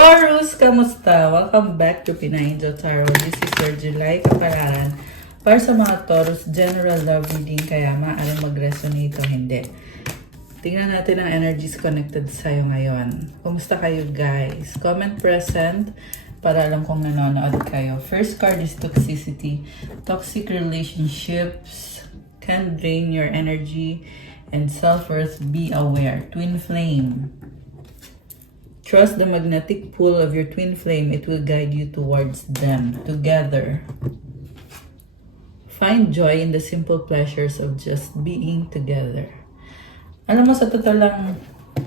Taurus, kamusta? Welcome back to Pinay Angel Tarot. This is your July kapalaran para sa mga Taurus general love reading, kaya maaaring mag-resonate o hindi. Tingnan natin ang energies connected sa'yo ngayon. Kumusta kayo guys? Comment present para alam kong nanonood kayo. First card is toxicity. Toxic relationships can drain your energy and self-worth. Be aware. Twin flame. Trust the magnetic pull of your twin flame. It will guide you towards them. Together. Find joy in the simple pleasures of just being together. Alam mo, sa totoo lang,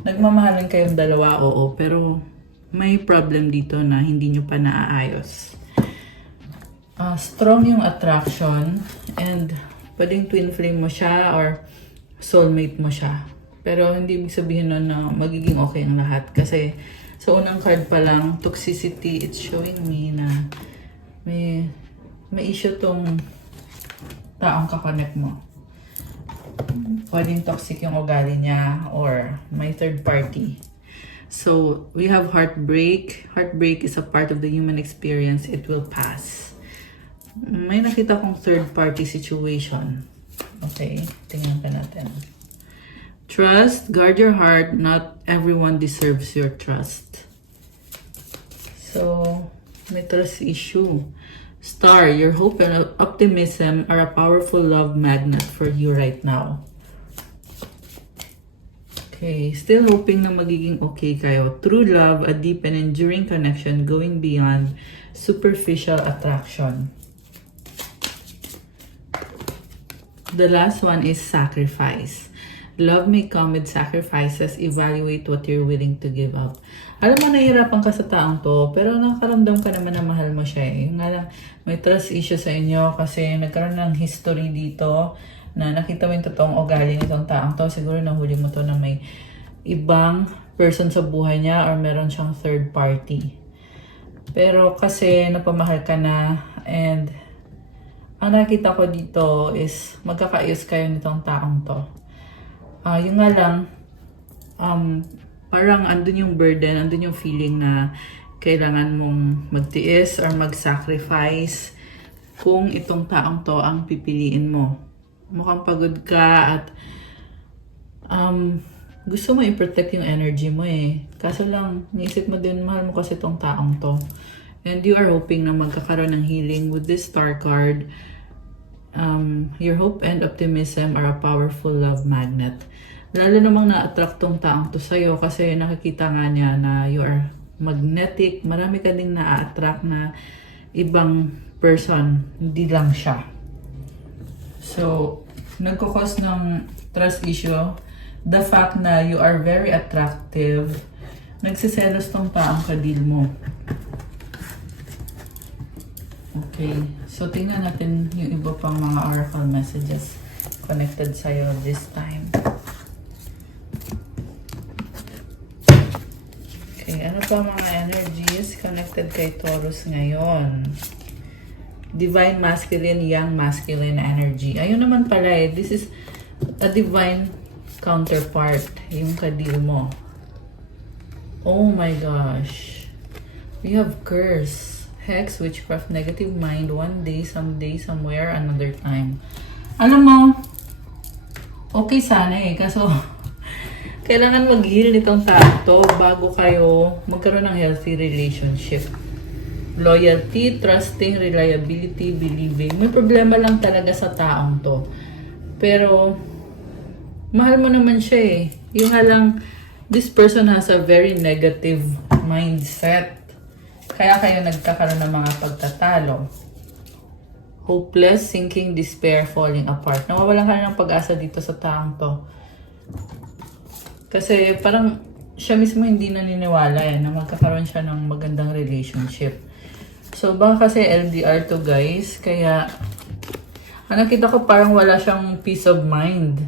nagmamahalan kayong dalawa, oo, pero may problem dito na hindi nyo pa naaayos. Strong yung attraction and pwedeng twin flame mo siya or soulmate mo siya. Pero hindi ibig sabihin nun na magiging okay ang lahat. Kasi sa unang card pa lang, toxicity, it's showing me na may issue tong taong kakonect mo. Pwedeng toxic yung ugali niya or may third party. So, we have heartbreak. Heartbreak is a part of the human experience. It will pass. May nakita kong third party situation. Okay, tingnan pa natin. Trust, guard your heart. Not everyone deserves your trust. So, may trust issue. Star, your hope and optimism are a powerful love magnet for you right now. Okay, still hoping na magiging okay kayo. True love, a deep and enduring connection going beyond superficial attraction. The last one is sacrifice. Love may come with sacrifices. Evaluate what you're willing to give up. Alam mo, nahihirapan ka sa taong to, pero nakaramdam ka naman na mahal mo siya eh. Nga lang, may trust issue sa inyo kasi nagkaroon ng history dito na nakita mo yung totoong ugali nitong taong to. Siguro nahuli mo to na may ibang person sa buhay niya or meron siyang third party. Pero kasi napamahal ka na and ang nakita ko dito is magkakaayos kayo nitong taong to. Yung nga lang, parang andun yung burden, andun yung feeling na kailangan mong magtiis or mag-sacrifice kung itong taong to ang pipiliin mo. Mukhang pagod ka at gusto mo i-protect yung energy mo eh. Kaso lang, naisip mo din, mahal mo kasi itong taong to. And you are hoping na magkakaroon ng healing with this star card. Your hope and optimism are a powerful love magnet. Lalo namang na-attract tong taong to sa'yo kasi nakikita nga niya na you are magnetic. Marami ka ding na-attract na ibang person, hindi lang siya. So, nagkukos ng trust issue. The fact na you are very attractive, nagsiselos tong taong kadil mo. Okay, so tingnan natin yung iba pang mga oracle messages connected sa'yo this time. Okay, ano pa mga energies connected kay Taurus ngayon? Divine masculine, young masculine energy. Ayun naman pala eh, this is a divine counterpart, yung kadil mo. Oh my gosh. We have curse. Hex, witchcraft, negative mind, one day, someday, somewhere, another time. Alam mo, okay sana eh, kaso kailangan mag-heal nitong tao to bago kayo magkaroon ng healthy relationship. Loyalty, trusting, reliability, believing. May problema lang talaga sa taong to. Pero, mahal mo naman siya eh. Yung nga lang, this person has a very negative mindset. Kaya kayo nagkakaroon ng mga pagtatalo. Hopeless, sinking, despair, falling apart. Nawawalan ka na ng pag-asa dito sa taong to. Kasi parang siya mismo hindi naniniwala eh, na magkakaroon siya ng magandang relationship. So baka kasi LDR to guys, kaya nakita ko parang wala siyang peace of mind.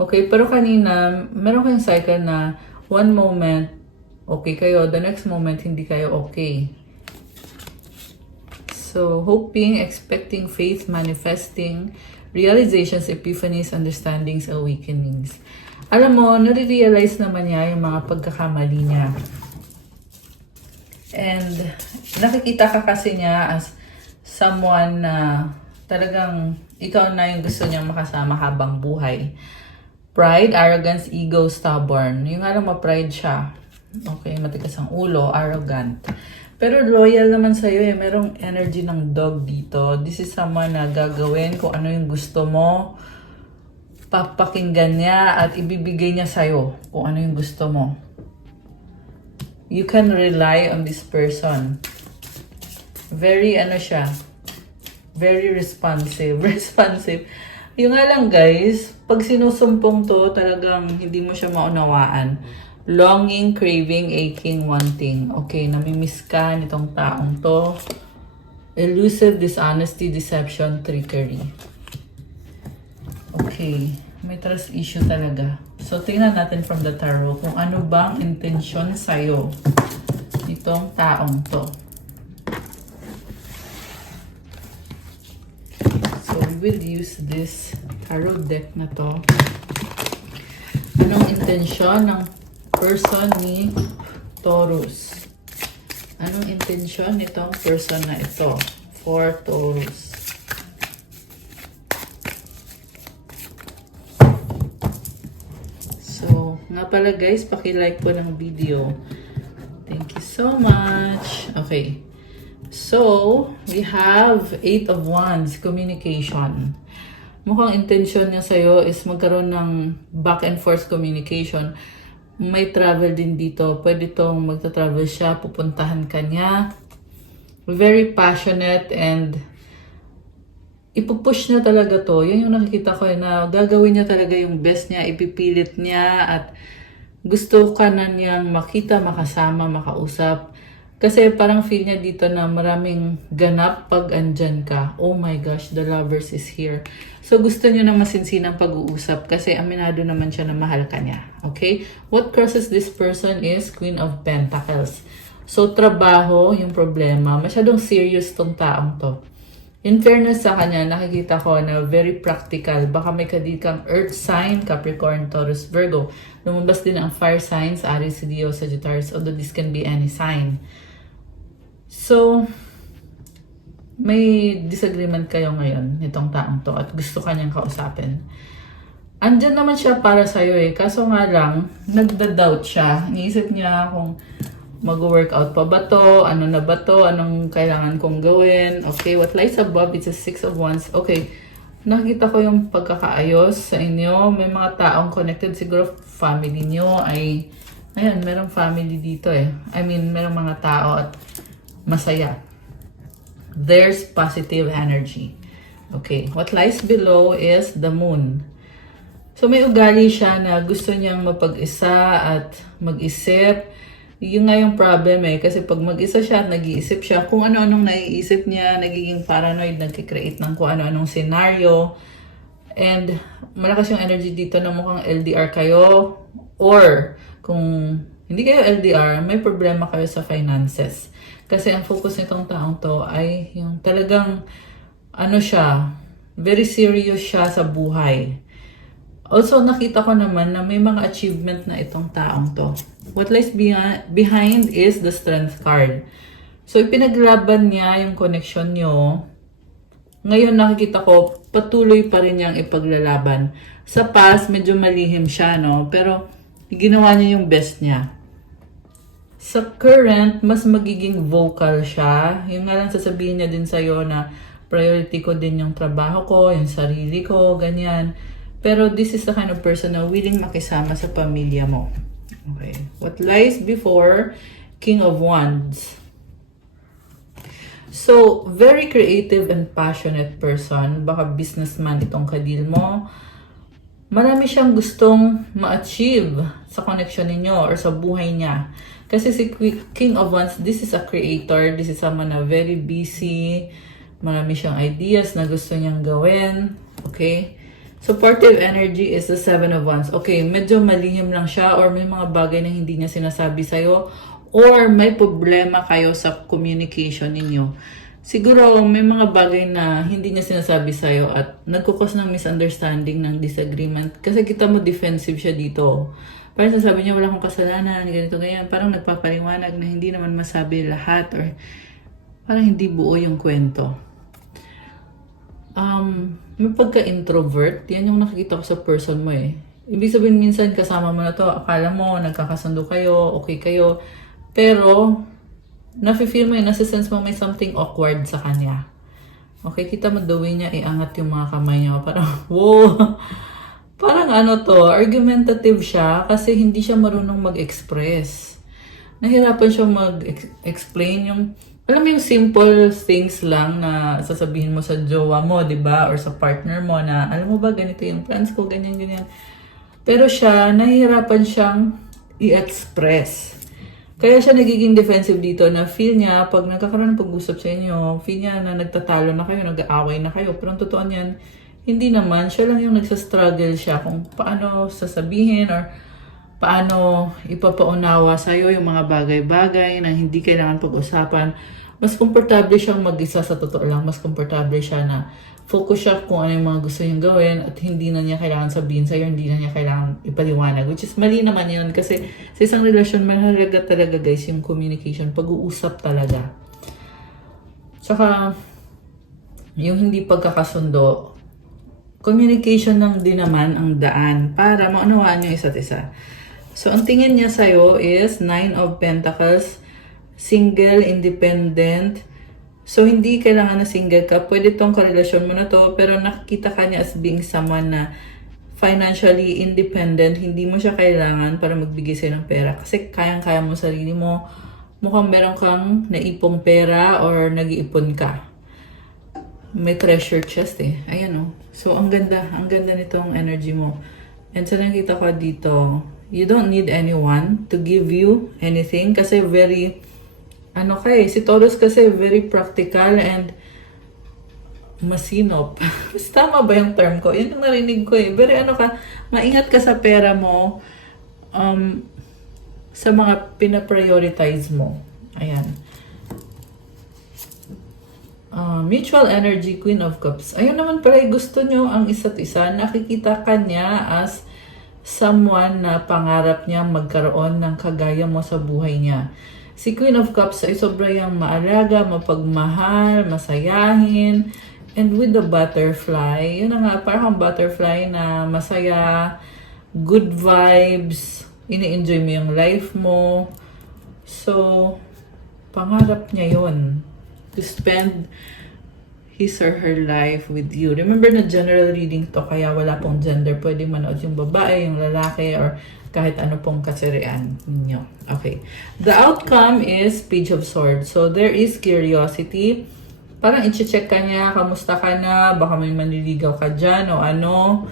Okay, pero kanina, meron kayong cycle na one moment, okay kayo. The next moment, hindi kayo okay. So, hoping, expecting, faith, manifesting, realizations, epiphanies, understandings, awakenings. Alam mo, nare-realize naman niya yung mga pagkakamali niya. And nakikita ka kasi niya as someone na talagang ikaw na yung gusto niyang makasama habang buhay. Pride, arrogance, ego, stubborn. Yung nga lang ma-pride siya. Okay, matigas ang ulo, arrogant. Pero loyal naman sa'yo eh. Merong energy ng dog dito. This is someone na gagawin kung ano yung gusto mo. Papakinggan niya at ibibigay niya sa'yo kung ano yung gusto mo. You can rely on this person. Very very responsive. Responsive. Yung nga lang guys, pag sinusumpong to, talagang hindi mo siya maunawaan. Longing, craving, aching, wanting. Okay, namimiss ka nitong taong to. Elusive, dishonesty, deception, trickery. Okay, may trust issue talaga. So, tingnan natin from the tarot kung ano bang intensyon sa'yo nitong taong to. So, we will use this tarot deck na to. Anong intensyon ng person ni Taurus? Anong intensyon nitong person na ito for Taurus? So, nga pala guys, paki-like po ng video. Thank you so much. Okay. So, we have 8 of Wands, communication. Mukhang intention niya sa'yo is magkaroon ng back and forth communication. May travel din dito. Pwede tong magta-travel siya, pupuntahan ka niya. Very passionate and ipupush niya talaga to. Yun yung nakikita ko na gagawin niya talaga yung best niya, ipipilit niya at gusto ka na niyang makita, makasama, makausap. Kasi parang feel niya dito na maraming ganap pag andyan ka. Oh my gosh, the lovers is here. So gusto niyo na masinsinang pag-uusap kasi aminado naman siya na mahal ka niya. Okay? What crosses this person is Queen of Pentacles. So trabaho yung problema. Masyadong serious tong taong to. In fairness sa kanya, nakikita ko na very practical. Baka may kadikang earth sign, Capricorn, Taurus, Virgo. Lumabas din ang fire signs, Aries, Leo, Sagittarius, although this can be any sign. So, may disagreement kayo ngayon nitong taong to at gusto kanyang kausapin. Andyan naman siya para sa'yo eh. Kaso nga lang, nagda-doubt siya. Iniisip niya kung mag-workout pa ba to? Ano na ba to? Anong kailangan kong gawin? Okay, what lies above? It's a 6 of Wands. Okay, nakita ko yung pagkakaayos sa inyo. May mga taong connected. Siguro family nyo ay... Ayan, merong family dito eh. I mean, merong mga tao at masaya. There's positive energy. Okay, what lies below is the moon. So may ugali siya na gusto niyang mapag-isa at mag-isip. Yun nga yung problem eh. Kasi pag mag-isa siya at nag-iisip siya, kung ano-anong naiisip niya, nagiging paranoid, nagkikreate ng kung ano-anong scenario. And malakas yung energy dito na mukhang LDR kayo. Or kung hindi kayo LDR, may problema kayo sa finances. Kasi ang focus nitong taong to ay yung talagang ano siya, very serious siya sa buhay. Also, nakita ko naman na may mga achievement na itong taong to. What lies behind is the Strength card. So, ipinaglaban niya yung connection nyo. Ngayon, nakikita ko, patuloy pa rin niyang ipaglalaban. Sa past, medyo malihim siya, no? Pero, ginawa niya yung best niya. Sa current, mas magiging vocal siya. Yung nga lang sasabihin niya din sa'yo na priority ko din yung trabaho ko, yung sarili ko, ganyan. Pero this is the kind of person na willing makisama sa pamilya mo. Okay. What lies before? King of Wands. So, very creative and passionate person. Baka businessman itong kadil mo. Marami siyang gustong ma-achieve sa connection ninyo or sa buhay niya. Kasi si King of Wands, this is a creator. This is someone na very busy. Marami siyang ideas na gusto niyang gawin. Okay? Supportive energy is the 7 of Wands. Okay, medyo malihim lang siya or may mga bagay na hindi niya sinasabi sa'yo or may problema kayo sa communication ninyo. Siguro may mga bagay na hindi niya sinasabi sa'yo at nagkukos ng misunderstanding, ng disagreement. Kasi kita mo defensive siya dito. Parang sasabi niya, wala akong kasalanan, ganito, ganyan. Parang nagpapaliwanag na hindi naman masabi lahat or parang hindi buo yung kwento. May pagka-introvert, yan yung nakikita ko sa person mo eh. Ibig sabihin minsan kasama mo na to, akala mo nagkakasundo kayo, okay kayo, pero nafe-feel mo yun, nasa-sense mo may something awkward sa kanya. Okay, kita mo the way niya iangat yung mga kamay niya, parang wow! Parang ano to, argumentative siya kasi hindi siya marunong mag-express. Nahirapan siya mag-explain yung, alam mo yung simple things lang na sasabihin mo sa jowa mo, di ba? Or sa partner mo na, alam mo ba, ganito yung plans ko, ganyan, ganyan. Pero siya, nahihirapan siyang i-express. Kaya siya nagiging defensive dito na feel niya, pag nagkakaroon ng pag-usap sa inyo, feel niya na nagtatalo na kayo, nag-aaway na kayo. Pero ang totoo niyan, hindi naman, siya lang yung nagsastruggle siya kung paano sasabihin or paano ipapaunawa sa'yo yung mga bagay-bagay na hindi kailangan pag-usapan. Mas komportable siyang mag-isa sa totoo lang. Mas komportable siya na focus siya kung ano yung mga gusto niyang gawin at hindi na niya kailangan sabihin sa'yo, hindi na niya kailangan ipaliwanag. Which is mali naman yun kasi sa isang relasyon, mahalaga talaga guys yung communication, pag-uusap talaga. Tsaka, yung hindi pagkakasundo, communication lang din naman ang daan para maunawaan niyo isa't isa. So, ang tingin niya sa'yo is 9 of Pentacles, single, independent. So, hindi kailangan na single ka. Pwede tong karelasyon mo na to, pero nakikita ka niya as being someone na financially independent. Hindi mo siya kailangan para magbigay sa'yo ng pera. Kasi kayang-kaya mo sarili mo. Mukhang meron kang naipong pera or nag-iipon ka. May treasure chest eh. Ayan oh. So, ang ganda nitong energy mo. And sa nakita ko dito, you don't need anyone to give you anything kasi very, si Taurus kasi very practical and masinop. Tama ba yung term ko? Yan ang narinig ko eh. Very maingat ka sa pera mo sa mga pinaprioritize mo. Ayan. Mutual energy, Queen of Cups. Ayun naman pala, gusto nyo ang isa't isa. Nakikita ka niya as someone na pangarap niya magkaroon ng kagaya mo sa buhay niya. Si Queen of Cups ay sobrang maalaga, mapagmahal, masayahin. And with the butterfly, yun na nga, parang butterfly na masaya, good vibes, ini-enjoy mo yung life mo. So, pangarap niya yun. To spend his or her life with you. Remember na general reading to, kaya wala pong gender. Pwede manood yung babae, yung lalaki, or kahit ano pong kasarian ninyo. Okay. The outcome is Page of Swords. So, there is curiosity. Parang i-check ka niya, kamusta ka na, baka may manliligaw ka dyan, o ano.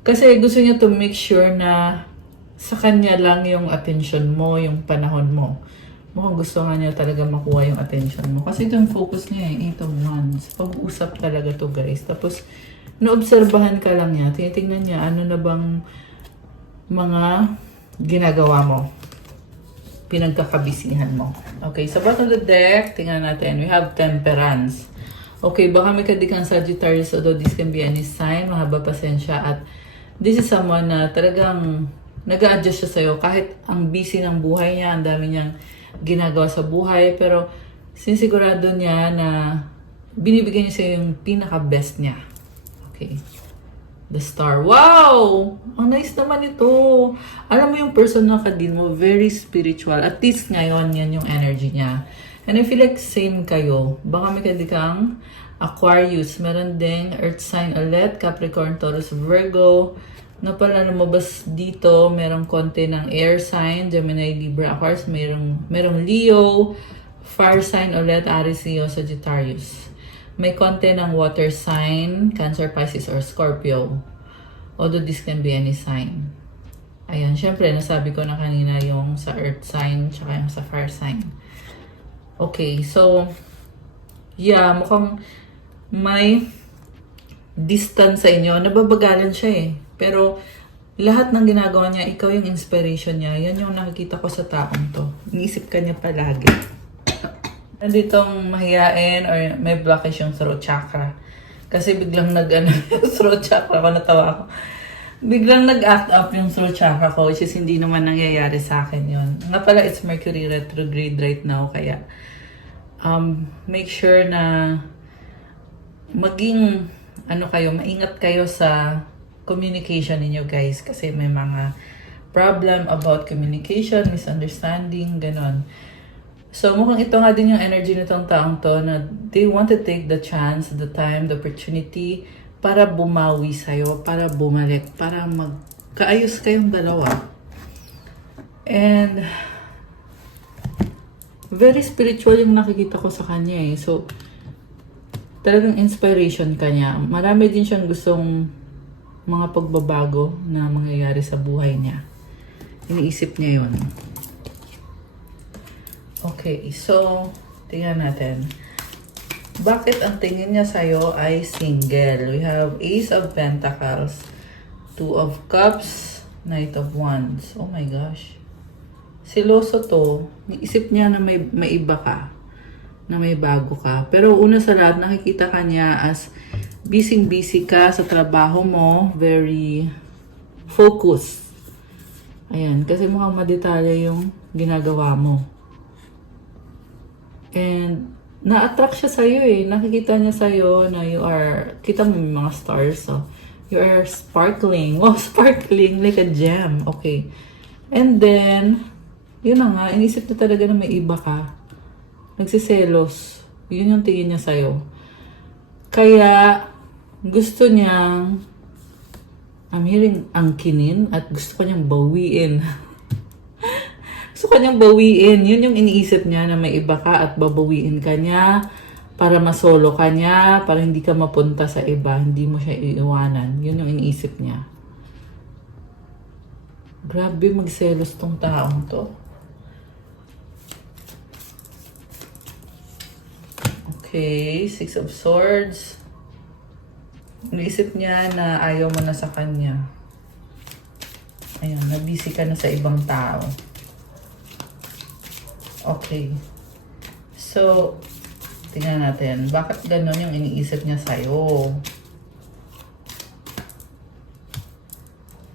Kasi gusto niya to make sure na sa kanya lang yung attention mo, yung panahon mo. Mukhang gusto nga niya talaga makuha yung attention mo. Kasi ito yung focus niya eh, 8 of Wands. Pag-uusap talaga to guys. Tapos, naobserbahan ka lang niya. Tinitingnan niya, ano na bang mga ginagawa mo. Pinagkakabisihan mo. Okay, sa bottom of the deck, tingnan natin. We have Temperance. Okay, baka may kadikang Sagittarius, although this can be any sign. Mahaba pasensya. At this is someone na talagang nag-a-adjust siya sa'yo. Kahit ang busy ng buhay niya, ang dami niyang ginagawa sa buhay, pero sinisigurado niya na binibigyan niya sa'yo yung pinaka-best niya. Okay. The Star. Wow! Ang nice naman ito. Alam mo yung person na kadin mo, very spiritual. At least ngayon, yan yung energy niya. And I feel like same kayo. Baka may kadikang Aquarius. Meron ding Earth sign ulit, Capricorn, Taurus, Virgo. Na pala lumabas dito, merong konti ng air sign, Gemini, Libra, Aquarius, merong Leo, fire sign ulit, Aries, Leo, Sagittarius. May konti ng water sign, Cancer, Pisces, or Scorpio. Although this can be any sign. Ayan, syempre, nasabi ko na kanina yung sa earth sign, tsaka yung sa fire sign. Okay, so, yeah, mukhang may distance sa inyo. Nababagalan siya eh. Pero, lahat ng ginagawa niya, ikaw yung inspiration niya. Yan yung nakikita ko sa taong to. Iniisip ka niya palagi. Nanditong mahiyain or may blockage yung throat chakra. Kasi biglang throat chakra ko, natawa ako. Biglang nag-act up yung throat chakra ko, which is hindi naman nangyayari sa akin yon. Nga pala, it's Mercury retrograde right now, kaya make sure na maging, maingat kayo sa communication ninyo guys, kasi may mga problem about communication, misunderstanding, ganon. So, mukhang ito nga din yung energy nitong taong to na they want to take the chance, the time, the opportunity para bumawi sa'yo, para bumalik, para magkaayos kayong dalawa. And very spiritual yung nakikita ko sa kanya eh. So, talagang inspiration kanya. Marami din siyang gustong mga pagbabago na mangyayari sa buhay niya. Iniisip niya yun. Okay, so, tingnan natin. Bakit ang tingin niya sa'yo ay single? We have Ace of Pentacles, Two of Cups, Knight of Wands. Oh my gosh. Siloso to. Isip niya na may iba ka, na may bago ka. Pero una sa lahat, nakikita ka niya as busy ka sa trabaho mo, very focused. Ayan, kasi mukhang madetalye yung ginagawa mo. And na-attract siya sa'yo eh. Nakikita niya sa'yo na you are, kita mo yung mga stars, so you are sparkling. Wow, sparkling like a gem. Okay. And then, yun na nga, inisip na talaga na may iba ka. Nagsiselos. Yun yung tingin niya sa'yo. Kaya, gusto niyang, I'm hearing angkinin at gusto ko niyang bawiin. Gusto ko niyang bawiin. Yun yung iniisip niya na may iba ka at babawiin ka niya para masolo ka niya, para hindi ka mapunta sa iba, hindi mo siya iiwanan. Yun yung iniisip niya. Grabe magselos tong taong to. Okay, Six of Swords. Iniisip niya na ayaw mo na sa kanya. Ayun, nabisi ka na sa ibang tao. Okay. So, tingnan natin. Bakit gano'n yung iniisip niya sa'yo?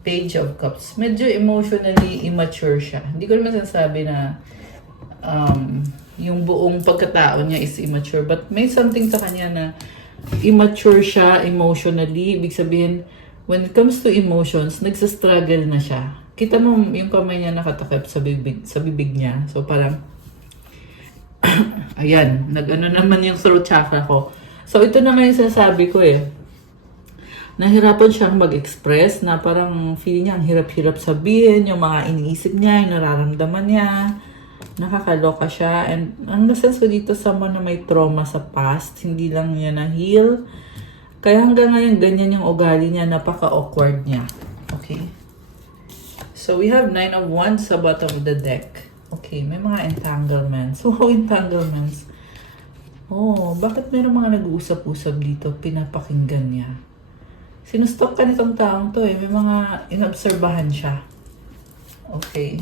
Page of Cups. Medyo emotionally immature siya. Hindi ko naman sinasabi na yung buong pagkatao niya is immature. But may something sa kanya na immature siya emotionally. Ibig sabihin, when it comes to emotions, nagsastruggle na siya. Kita mo yung kamay niya nakatakip sa bibig niya. So parang, ayan, nag-ano naman yung throat chakra ko. So ito naman yung sinasabi ko eh. Nahirapan siyang mag-express na parang feeling niya ang hirap-hirap sabihin, yung mga iniisip niya, yung nararamdaman niya. Nakakaloka siya. And ang nasense ko dito, someone na may trauma sa past, hindi lang niya na-heal. Kaya hanggang ngayon, ganyan yung ugali niya, napaka-awkward niya. Okay. So, we have Nine of Wands sa bottom of the deck. Okay, may mga entanglements. Wow, entanglements. Oh, bakit meron mga nag-uusap-usap dito? Pinapakinggan niya. Sinustop ka nitong taong to eh. May mga inobserbahan siya. Okay.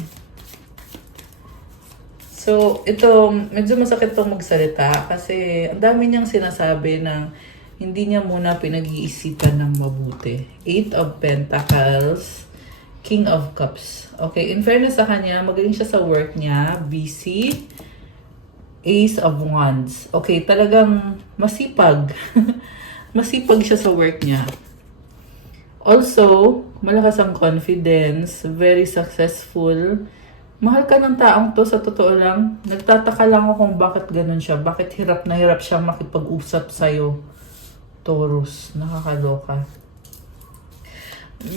So, ito, medyo masakit itong magsalita kasi ang dami niyang sinasabi na hindi niya muna pinag-iisipan ng mabuti. Eight of Pentacles, King of Cups. Okay, in fairness sa kanya, magaling siya sa work niya, busy. Ace of Wands. Okay, talagang masipag. Masipag siya sa work niya. Also, malakas ang confidence, very successful. Mahal ka ng taong to, sa totoo lang. Nagtataka lang ako kung bakit ganun siya. Bakit hirap na hirap siya makipag-usap sa'yo. Taurus, nakakaloka.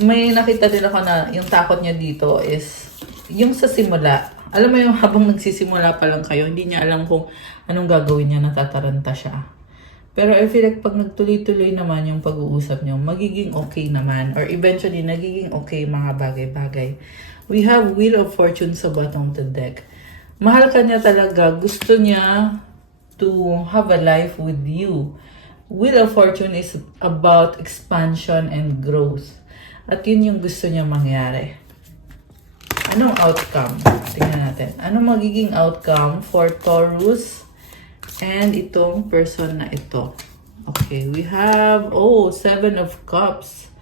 May nakita din ako na yung takot niya dito is yung sa simula. Alam mo yung habang nagsisimula pa lang kayo, hindi niya alam kung anong gagawin niya, natataranta siya. Pero I feel like pag nagtuloy-tuloy naman yung pag-uusap niyo, magiging okay naman. Or eventually, nagiging okay mga bagay-bagay. We have Wheel of Fortune sa bottom of the deck. Mahal ka niya talaga. Gusto niya to have a life with you. Wheel of Fortune is about expansion and growth. At yun yung gusto niya mangyari. Anong outcome? Tingnan natin. Anong magiging outcome for Taurus and itong person na ito? Okay, we have, Seven of Cups.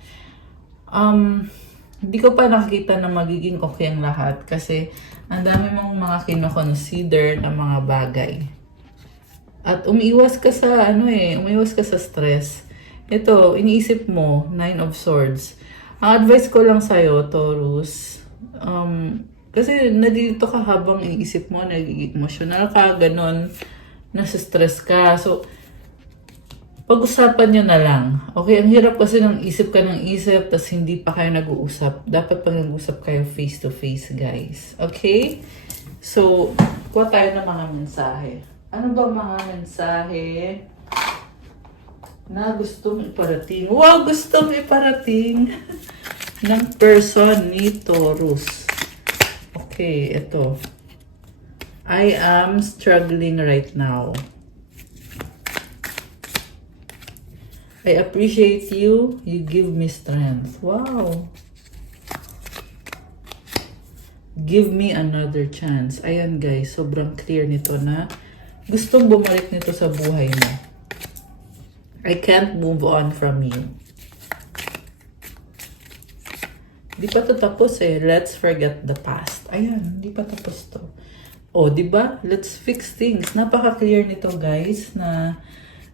Hindi ko pa nakikita na magiging okay ang lahat kasi ang dami mong mga kino-consider na mga bagay. At umiiwas ka sa umiiwas ka sa stress. Ito, iniisip mo, 9 of Swords. Ang advice ko lang sa'yo, Taurus, kasi nandito ka habang iniisip mo, nagiging emotional ka, ganon, nasa stress ka. So, pag-usapan nyo na lang. Okay, ang hirap kasi ng isip ka ng isip, tas hindi pa kayo nag-uusap. Dapat pag nag-uusap kayo face-to-face, guys. Okay? So, kuha tayo ng mga mensahe. Ano ba mga mensahe na gustong iparating? Wow, gustong iparating ng person ni Taurus. Okay, ito. I am struggling right now. I appreciate you. You give me strength. Wow. Give me another chance. Ayan guys, sobrang clear nito na gustong bumalik nito sa buhay mo. I can't move on from you. Di pa to tapos eh. Let's forget the past. Ayan, di pa tapos to. O, di ba? Let's fix things. Napaka-clear nito guys na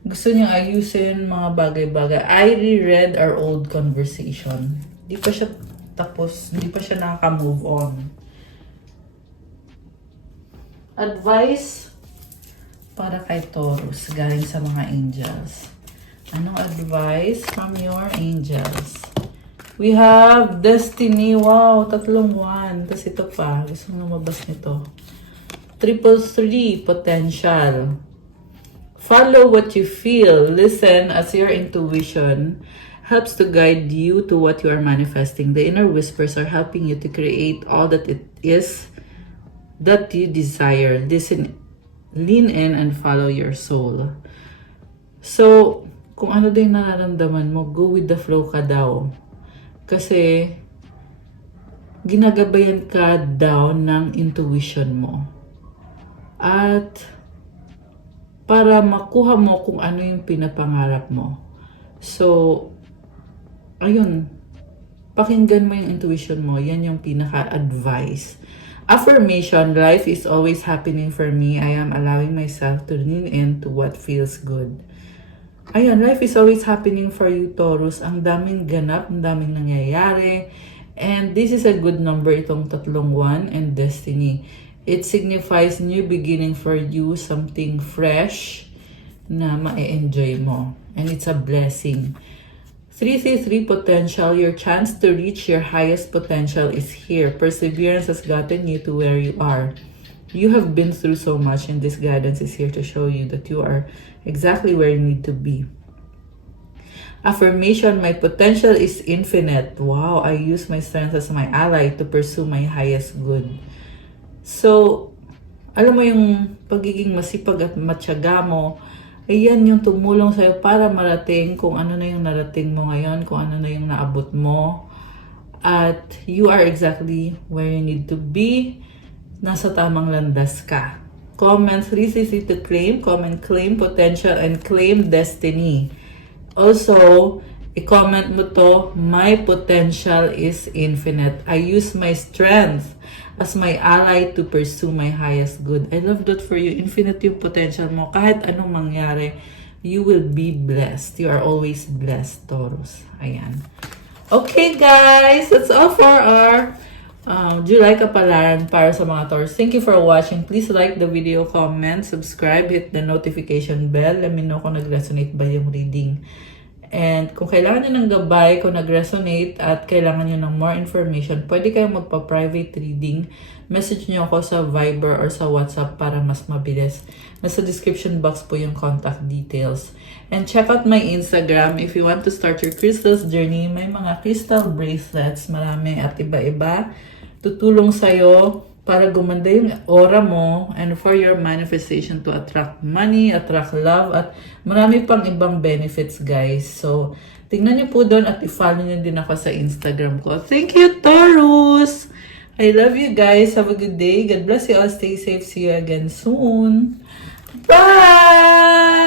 gusto niyang ayusin mga bagay-bagay. I reread our old conversation. Di pa siya tapos. Hindi pa siya nakaka-move on. Advice para kay Taurus galing sa mga angels. Anong advice from your angels? We have destiny. Wow, 3 1. Tapos ito pa. Gusto mo lumabas nito. 333, potential. Follow what you feel. Listen as your intuition helps to guide you to what you are manifesting. The inner whispers are helping you to create all that it is that you desire. Listen, lean in and follow your soul. So, kung ano din nararamdaman mo, go with the flow ka daw. Kasi, ginagabayan ka daw ng intuition mo. At, para makuha mo kung ano yung pinapangarap mo. So, ayun, pakinggan mo yung intuition mo. Yan yung pinaka-advice. Affirmation, life is always happening for me. I am allowing myself to lean into what feels good. Ayan, life is always happening for you, Taurus. Ang daming ganap, ang daming nangyayari. And this is a good number, itong 3-1 and destiny. It signifies new beginning for you, something fresh na ma-enjoy mo. And it's a blessing. 333 potential, your chance to reach your highest potential is here. Perseverance has gotten you to where you are. You have been through so much and this guidance is here to show you that you are exactly where you need to be. Affirmation, my potential is infinite. Wow, I use my strength as my ally to pursue my highest good. So, alam mo yung pagiging masipag at matyaga mo, ayan yung tumulong sa'yo para marating kung ano na yung narating mo ngayon, kung ano na yung naabot mo. At you are exactly where you need to be. Nasa tamang landas ka. Comment 3CC to claim. Comment claim potential and claim destiny. Also, i-comment mo to, my potential is infinite. I use my strength as my ally to pursue my highest good. I love that for you. Infinite yung potential mo. Kahit anong mangyari, you will be blessed. You are always blessed, Taurus. Ayan. Okay, guys. That's all for our July Kapalaran para sa mga Taurus. Thank you for watching. Please like the video, comment, subscribe, hit the notification bell. Let me know kung nag-resonate ba yung reading. And kung kailangan nyo ng gabay, kung nag-resonate at kailangan nyo ng more information, pwede kayong magpa-private reading. Message nyo ako sa Viber or sa WhatsApp para mas mabilis. Nasa description box po yung contact details. And check out my Instagram if you want to start your crystals journey. May mga crystal bracelets, marami at iba-iba. Tutulong sa'yo para gumanda yung aura mo and for your manifestation to attract money, attract love, at marami pang ibang benefits, guys. So, tingnan nyo po doon at i-follow nyo din ako sa Instagram ko. Thank you, Taurus! I love you guys. Have a good day. God bless you all. Stay safe. See you again soon. Bye!